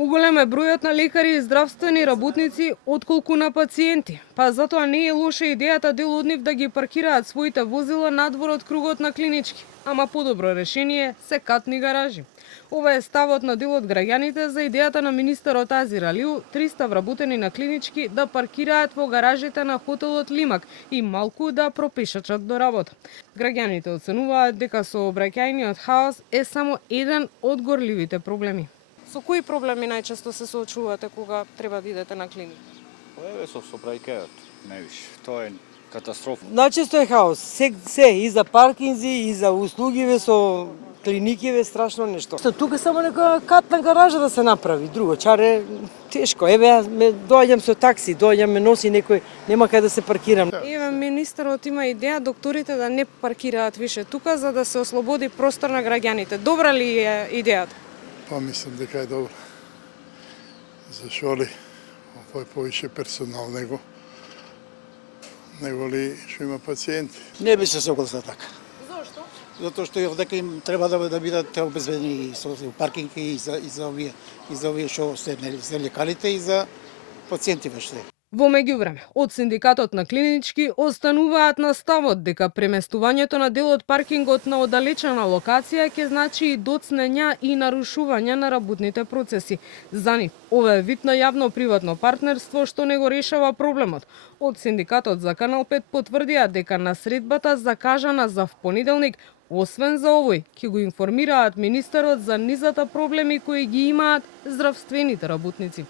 Поголем е бројот на лекари и здравствени работници отколку на пациенти, па затоа не е лоша идејата дел од нив да ги паркираат своите возила надвор од кругот на клинички, ама подобро решение се катни гаражи. Ова е ставот на дел од граѓаните за идејата на министерот Азир Алиу 300 вработени на клинички да паркираат во гаражите на хотелот Лимак и малку да пропешачат до работа. Граѓаните оценуваат дека сообраќајниот хаос е само еден од горливите проблеми. Со кои проблеми најчесто се соочувате кога треба да идете на клиника? Еве со сообраќајот, највише. Тоа е катастрофа. Најчесто е хаос. Се и за паркинзи, и за услугиве со клиникиве, страшно нешто. Тука само нека катна гаража да се направи, друго чаре тешко. Еве ме доаѓам со такси, ме носи некој, нема кај да се паркирам. Еве министерот има идеја докторите да не паркираат више тука за да се ослободи простор на граѓаните. Добра ли е идејата? Па мислам дека е добро. Зашо ли? Ово е повише персонал него ли што има пациенти. Не би се согласил така. Зошто? Затоа што дека им треба да бидат обезбедени со паркинг и за овие што се лекарите и за пациентите што. Во меѓувреме, од синдикатот на клинички остануваат на ставот дека преместувањето на дел од паркингот на оддалечена локација ќе значи и доцнења и нарушување на работните процеси. За нив, ова е вид на јавно-приватно партнерство што не го решава проблемот. Од синдикатот за Канал 5 потврдија дека на средбата закажана за понеделник, освен за овој, ќе го информираат министерот за низата проблеми кои ги имаат здравствените работници.